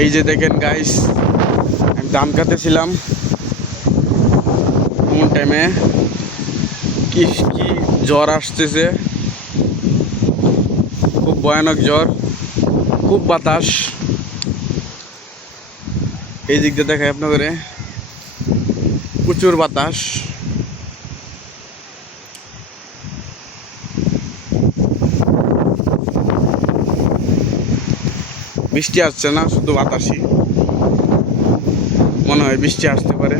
এই যে দেখেন গাইস, আমি ধান কাটতেছিলাম কোন টাইমে কি কি জ্বর আসতেছে, খুব ভয়ানক জ্বর, খুব বাতাস। এই দিক দিয়ে দেখায় আপনাদের প্রচুর বাতাস। বৃষ্টি আসছে না, শুধু বাতাসই, মনে হয় বৃষ্টি আসতে পারে।